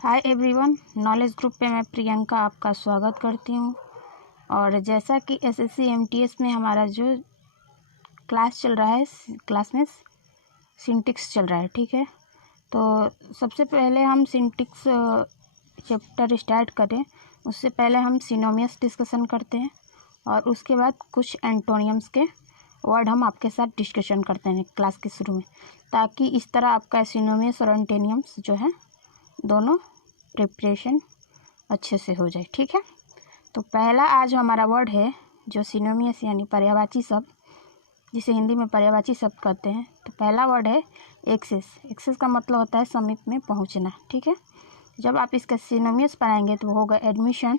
Hi everyone, knowledge group पे मैं प्रियंका आपका स्वागत करती हूँ। और जैसा कि एसएससी एमटीएस में हमारा जो क्लास चल रहा है, क्लास में सिंटेक्स चल रहा है, ठीक है। तो सबसे पहले हम सिंटेक्स चैप्टर स्टार्ट करें उससे पहले हम सिनोनिम्स डिस्कशन करते हैं और उसके बाद कुछ एंटोनियम्स के वर्ड हम आपके साथ डिस्कशन करते हैं क्लास के शुरू में, ताकि इस तरह आपका सिनोनिम्स और एंटोनियम्स जो है दोनों प्रिपरेशन अच्छे से हो जाए, ठीक है। तो पहला आज हमारा वर्ड है जो सिनोनिम्स यानी पर्यायवाची शब्द, जिसे हिंदी में पर्यायवाची शब्द कहते हैं। तो पहला वर्ड है एक्सेस। एक्सेस का मतलब होता है समीप में पहुंचना, ठीक है। जब आप इसका सिनोनिम्स बनाएंगे तो वो होगा एडमिशन,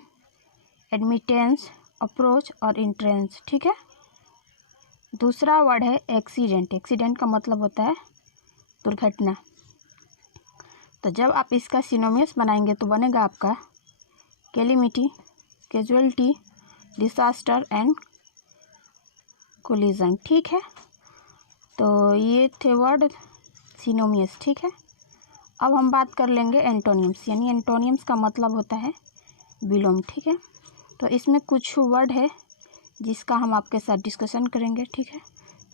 एडमिटेंस, अप्रोच और इंट्रेंस, ठीक है। दूसरा वर्ड है एक्सीडेंट। एक्सीडेंट का मतलब होता है दुर्घटना। तो जब आप इसका सिनोनिम्स बनाएंगे तो बनेगा आपका calamity, casualty, disaster and collision, ठीक है। तो ये थे वर्ड सिनोनिम्स, ठीक है। अब हम बात कर लेंगे एंटोनिम्स, यानी एंटोनिम्स का मतलब होता है विलोम, ठीक है। तो इसमें कुछ वर्ड है जिसका हम आपके साथ डिस्कशन करेंगे, ठीक है।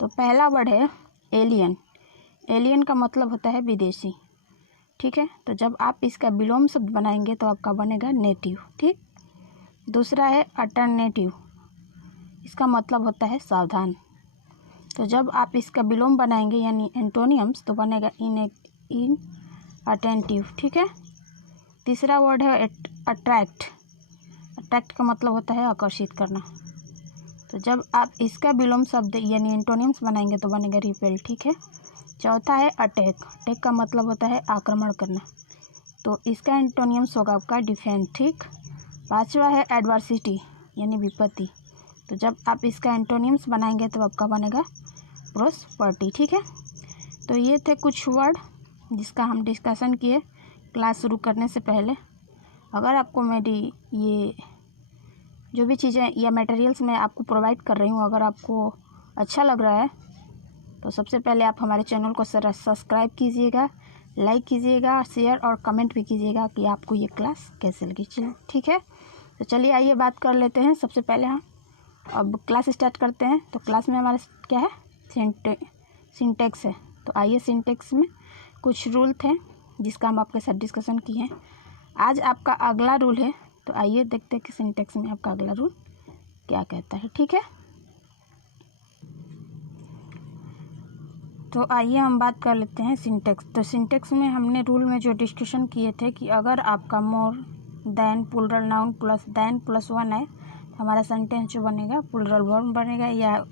तो पहला वर्ड है एलियन। एलियन का मतलब होता है विदेशी, ठीक है। तो जब आप इसका विलोम शब्द बनाएंगे तो आपका बनेगा नेटिव, ठीक। दूसरा है अल्टरनेटिव। इसका मतलब होता है सावधान। तो जब आप इसका विलोम बनाएंगे यानी एंटोनियम्स तो बनेगा इन अटेंटिव, ठीक है। तीसरा वर्ड है अट्रैक्ट। अट्रैक्ट का मतलब होता है आकर्षित करना। तो जब आप इसका विलोम शब्द यानी एंटोनियम्स बनाएंगे तो बनेगा रिपेल, ठीक है। चौथा है अटैक। अटैक का मतलब होता है आक्रमण करना। तो इसका एंटोनियम्स होगा आपका डिफेंड, ठीक। पांचवा है एडवर्सिटी यानी विपत्ति। तो जब आप इसका एंटोनियम्स बनाएंगे तो आपका बनेगा प्रोस्पर्टी, ठीक है। तो ये थे कुछ वर्ड जिसका हम डिस्कशन किए क्लास शुरू करने से पहले। अगर आपको मेरी ये जो भी चीज़ें या मटेरियल्स मैं आपको प्रोवाइड कर रही हूँ अगर आपको अच्छा लग रहा है तो सबसे पहले आप हमारे चैनल को सब्सक्राइब कीजिएगा, लाइक कीजिएगा, शेयर और कमेंट भी कीजिएगा कि आपको ये क्लास कैसे लगी, ठीक है। तो चलिए आइए बात कर लेते हैं। सबसे पहले हम अब क्लास स्टार्ट करते हैं। तो क्लास में हमारा क्या है, सिंटेक्स है। तो आइए सिंटेक्स में कुछ रूल थे जिसका हम आपके साथ डिस्कशन किए हैं। आज आपका अगला रूल है, तो आइए देखते हैं कि सिंटेक्स में आपका अगला रूल क्या कहता है, ठीक है। तो आइए हम बात कर लेते हैं सिंटेक्स। तो सिंटेक्स में हमने रूल में जो डिस्कशन किए थे कि अगर आपका more than plural noun plus than plus one है तो हमारा सेंटेंस जो बनेगा प्लूरल वर्ब बनेगा, या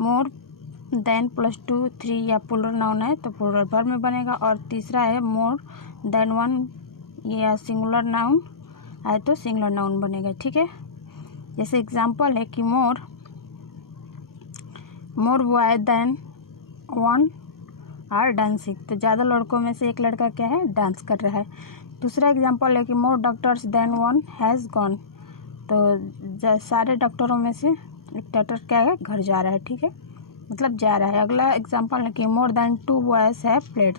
मोर देन प्लस 2 3 या प्लूरल नाउन है तो प्लूरल वर्ब में बनेगा। और तीसरा है मोर देन वन या सिंगुलर नाउन है तो सिंगुलर नाउन बनेगा, ठीक है। जैसे एग्जांपल है कि more boy than one are dancing. तो ज़्यादा लड़कों में से एक लड़का क्या है, डांस कर रहा है। दूसरा एग्जांपल है कि more doctors than one has gone. तो सारे डॉक्टरों में से एक डॉक्टर क्या है, घर जा रहा है, ठीक है, मतलब जा रहा है। अगला एग्जांपल है कि more than 2 boys have played.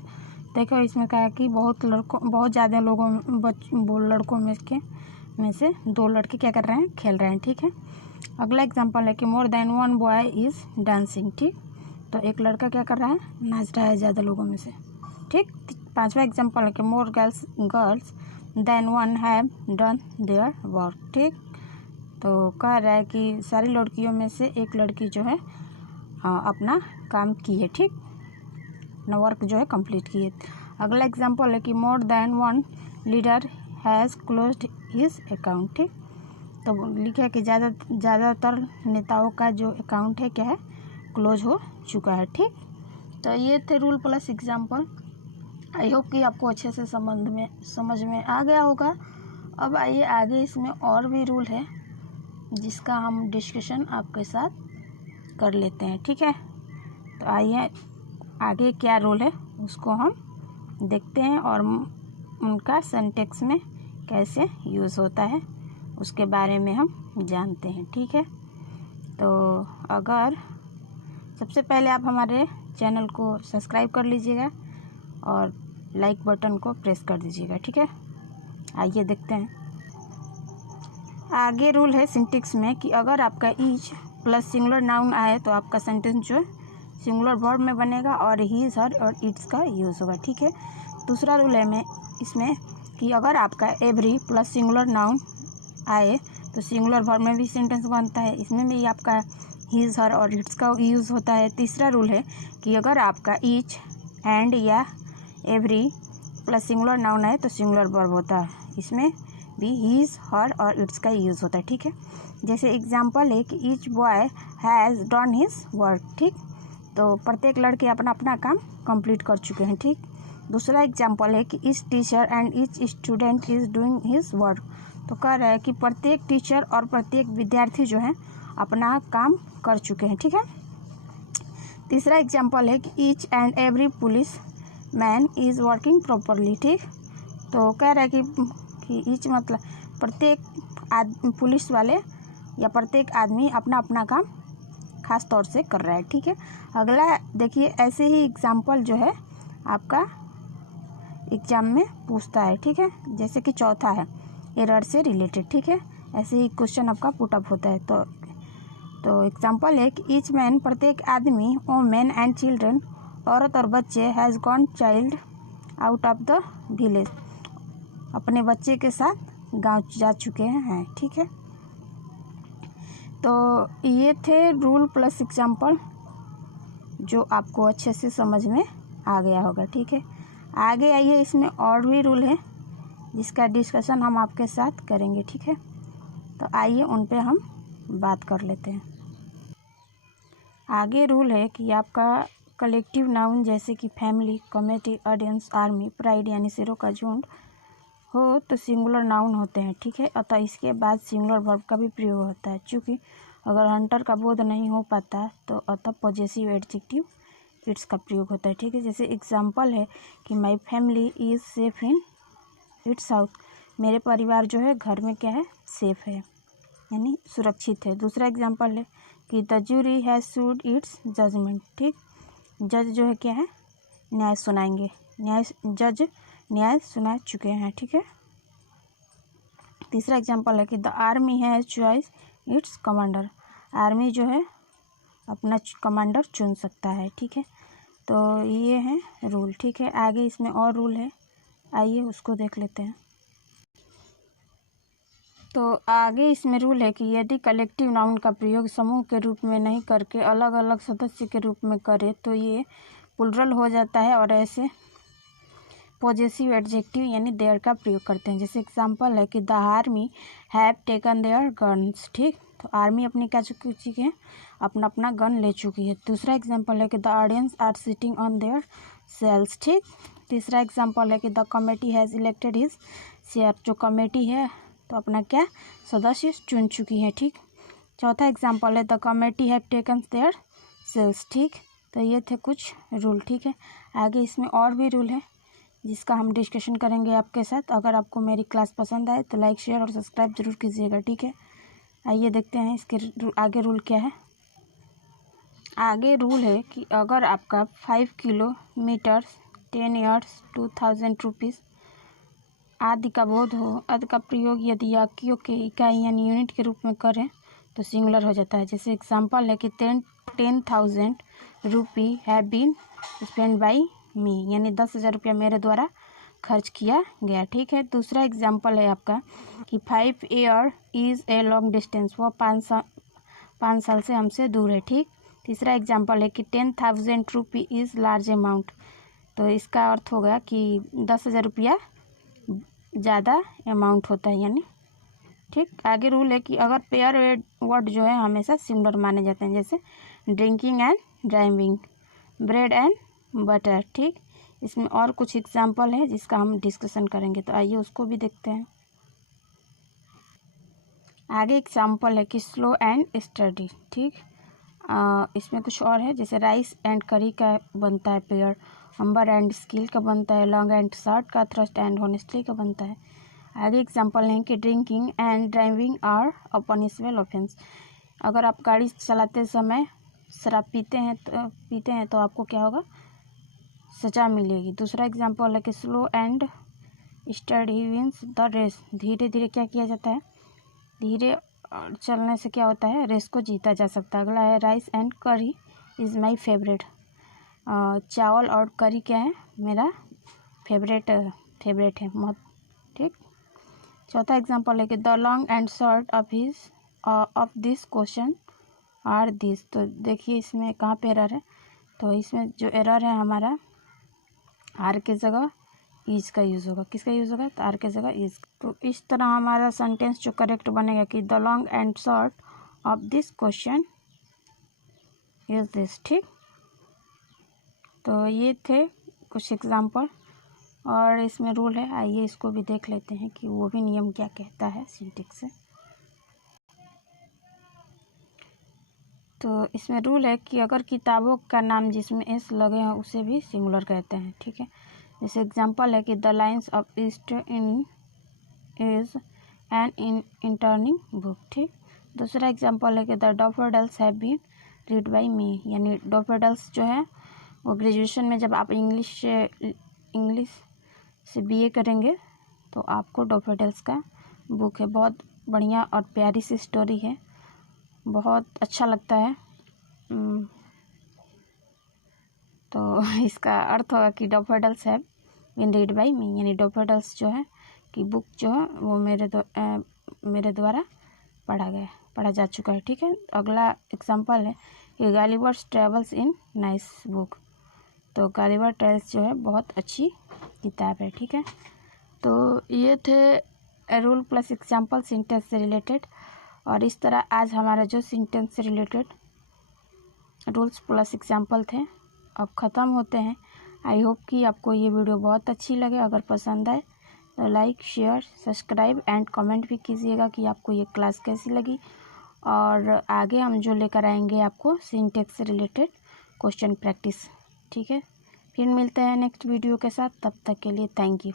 देखो इसमें क्या है कि बहुत ज़्यादा लड़कों में से 2 लड़के क्या कर रहे हैं, खेल रहे हैं, ठीक है। अगला एग्जांपल है कि more than 1 boy is dancing, ठीक। तो एक लड़का क्या कर रहा है, नाच रहा है ज़्यादा लोगों में से, ठीक। पांचवा एग्जांपल है कि more girls than one have done their work, ठीक। तो कह रहा है कि सारी लड़कियों में से एक लड़की जो है अपना काम की है, ठीक, अपना वर्क जो है कंप्लीट की है। अगला एग्जांपल है कि more than one leader has closed his account, ठीक। तो लिखा है कि ज़्यादातर नेताओं का जो अकाउंट है क्या है, क्लोज हो चुका है, ठीक। तो ये थे rule plus example. I hope कि आपको अच्छे से समझ में आ गया होगा। अब आइए आगे इसमें और भी रूल है जिसका हम डिस्कशन आपके साथ कर लेते हैं, ठीक है। तो आइए आगे क्या रूल है उसको हम देखते हैं और उनका सिंटेक्स में कैसे यूज़ होता है उसके बारे में हम जानते हैं, ठीक है। तो अगर सबसे पहले आप हमारे चैनल को सब्सक्राइब कर लीजिएगा और लाइक बटन को प्रेस कर दीजिएगा, ठीक है। आइए देखते हैं। आगे रूल है सिंटेक्स में कि अगर आपका ईच प्लस सिंगुलर नाउन आए तो आपका सेंटेंस जो है सिंगुलर वर्ब में बनेगा और हीज हर और इट्स का यूज़ होगा, ठीक है। दूसरा रूल है में इसमें कि अगर आपका एवरी प्लस सिंगुलर नाउन आए तो सिंगुलर वर्ब में भी सेंटेंस बनता है, इसमें भी आपका हीज हर और इट्स का यूज़ होता है। तीसरा रूल है कि अगर आपका ईच एंड या एवरी प्लस सिंगुलर नाउन आए तो सिंगुलर वर्ब होता है, इसमें भी हीज हर और इट्स का यूज़ होता है, ठीक है। जैसे एग्जांपल है कि each boy has done his work, ठीक, तो प्रत्येक लड़के अपना अपना काम कंप्लीट कर चुके हैं, ठीक। दूसरा एग्जांपल है कि each teacher and each student is doing his work, तो कह रहा है कि प्रत्येक टीचर और प्रत्येक विद्यार्थी जो है अपना काम कर चुके हैं, ठीक है। तीसरा एग्जांपल है कि each and every police man is working properly, ठीक, तो कह रहा है कि ईच मतलब प्रत्येक पुलिस वाले या प्रत्येक आदमी अपना अपना काम खास तौर से कर रहा है, ठीक है। अगला देखिए, ऐसे ही एग्जाम्पल जो है आपका एग्जाम में पूछता है, ठीक है। जैसे कि चौथा है एरर से रिलेटेड, ठीक है, ऐसे ही क्वेश्चन आपका पुटअप होता है। तो एग्जाम्पल है कि ईच मैन प्रत्येक आदमी वोमेन एंड चिल्ड्रन औरत और बच्चे has gone child out of the village, अपने बच्चे के साथ गांव जा चुके हैं, ठीक है। तो ये थे रूल प्लस एग्जाम्पल जो आपको अच्छे से समझ में आ गया होगा, ठीक है। आगे आइए, इसमें और भी रूल है जिसका डिस्कशन हम आपके साथ करेंगे, ठीक है। तो आइए उन पे हम बात कर लेते हैं। आगे रूल है कि आपका कलेक्टिव नाउन जैसे कि family, committee, audience, army, pride यानी शेरों का झुंड हो तो सिंगुलर नाउन होते हैं, ठीक है। अतः इसके बाद सिंगुलर वर्ब का भी प्रयोग होता है, क्योंकि अगर हंटर का बोध नहीं हो पाता तो अतः पॉजेसिव एडजेक्टिव इट्स का प्रयोग होता है, ठीक है। जैसे एग्जांपल है कि my family is safe in its house, मेरे परिवार जो है घर में क्या है, सेफ है यानी सुरक्षित है। दूसरा एग्जांपल है कि the jury has sued its judgement, ठीक, जज जो है क्या है, न्याय सुनाएंगे, जज न्याय सुना चुके हैं, ठीक है। तीसरा एग्जांपल है कि the army has choice it's commander, army जो है अपना कमांडर चुन सकता है, ठीक है। तो ये है रूल, ठीक है। आगे इसमें और रूल है, आइए उसको देख लेते हैं। तो आगे इसमें रूल है कि यदि कलेक्टिव नाउन का प्रयोग समूह के रूप में नहीं करके अलग अलग सदस्य के रूप में करे तो ये प्लुरल हो जाता है और ऐसे पॉजेसिव एडजेक्टिव यानी देयर का प्रयोग करते हैं। जैसे एग्जांपल है कि the army have taken their guns, ठीक, तो आर्मी अपनी क्या चुकी है, अपना अपना गन ले चुकी है। दूसरा एग्जांपल है कि the audience are sitting on their seats, ठीक। तीसरा एग्जांपल है कि the committee has elected his chair, जो कमेटी है तो अपना क्या सदस्य चुन चुकी है, ठीक। चौथा एग्जांपल है the committee have taken their seats, ठीक। तो ये थे कुछ रूल, ठीक है। आगे इसमें और भी रूल है जिसका हम डिस्कशन करेंगे आपके साथ। अगर आपको मेरी क्लास पसंद आए तो लाइक, शेयर और सब्सक्राइब जरूर कीजिएगा, ठीक है। आइए देखते हैं इसके आगे रूल क्या है। आगे रूल है कि अगर आपका 5 किलोमीटर 10 ईयर्स 2000 रुपीज़ आदि का बोध हो, आदि का प्रयोग यदि वाक्यों के इकाई यानी यूनिट के रूप में करें तो सिंगुलर हो जाता है। जैसे एग्जांपल है कि 10,000 रुपी हैव बीन स्पेंड बाई मी, यानी 10,000 रुपया मेरे द्वारा खर्च किया गया, ठीक है। दूसरा एग्जांपल है आपका कि 5 year is a long distance, वह 5 साल से हमसे दूर है, ठीक। तीसरा एग्जांपल है कि 10,000 रुपी इज़ लार्ज अमाउंट, तो इसका अर्थ होगा कि 10,000 रुपया ज़्यादा अमाउंट होता है यानी, ठीक। आगे रूल है कि अगर पेयर वर्ड जो है हमेशा सिंगुलर माने जाते हैं, जैसे drinking and driving, bread and butter, ठीक। इसमें और कुछ एग्जांपल है जिसका हम डिस्कशन करेंगे, तो आइए उसको भी देखते हैं। आगे एग्जांपल है कि स्लो एंड स्टडी, ठीक। इसमें कुछ और है, जैसे राइस एंड करी का बनता है पेयर, हम्बर एंड स्किल का बनता है, लॉन्ग एंड शॉर्ट का, थ्रस्ट एंड हॉनेस्टली का बनता है। आगे एग्जांपल है कि drinking and driving are a punishable offence, अगर आप गाड़ी चलाते समय शराब पीते हैं तो आपको क्या होगा, सजा मिलेगी। दूसरा एग्जांपल है कि slow and steady wins the race, धीरे धीरे क्या किया जाता है, धीरे चलने से क्या होता है, रेस को जीता जा सकता है। अगला है राइस एंड करी इज़ माई फेवरेट, चावल और करी क्या है, मेरा फेवरेट है बहुत, ठीक। चौथा एग्जांपल है कि the long and short of this question are this. तो देखिए इसमें कहाँ पे एरर है, तो इसमें जो एरर है हमारा आर के जगह इज का यूज़ होगा। किसका यूज़ होगा, तो आर के जगह इज। तो इस तरह हमारा सेंटेंस जो करेक्ट बनेगा कि the long and short of this question is this, ठीक। तो ये थे कुछ एग्जाम्पल और इसमें रूल है, आइए इसको भी देख लेते हैं कि वो भी नियम क्या कहता है सिंटेक्स से। तो इसमें रूल है कि अगर किताबों का नाम जिसमें एस लगे हो उसे भी सिंगुलर कहते हैं, ठीक है। जैसे एग्जांपल है कि the lines of east in is an interesting book, ठीक। दूसरा एग्जांपल है कि the daffodils have been read by me, यानी डैफोडिल्स जो है वो ग्रेजुएशन में जब आप इंग्लिश से बीए करेंगे तो आपको डैफोडिल्स का बुक है, बहुत बढ़िया और प्यारी सी स्टोरी है, बहुत अच्छा लगता है। तो इसका अर्थ होगा कि daffodils have been read by me, यानी डैफोडिल्स जो है कि बुक जो है वो मेरे द्वारा पढ़ा जा चुका है, ठीक है। अगला एग्जांपल है कि Gulliver travels in nice book, तो गलिवर ट्रेवल्स जो है बहुत अच्छी किताब है, ठीक है। तो ये थे रूल प्लस एग्जांपल सिंटेंस से रिलेटेड, और इस तरह आज हमारा जो सिंटेंस से रिलेटेड रूल्स प्लस एग्जांपल थे अब ख़त्म होते हैं। आई होप कि आपको ये वीडियो बहुत अच्छी लगे। अगर पसंद आए तो like, share, subscribe and comment भी कीजिएगा कि आपको ये क्लास कैसी लगी, और आगे हम जो लेकर आएंगे आपको सिंटेक्स से रिलेटेड क्वेश्चन प्रैक्टिस, ठीक है। फिर मिलते हैं नेक्स्ट वीडियो के साथ, तब तक के लिए थैंक यू।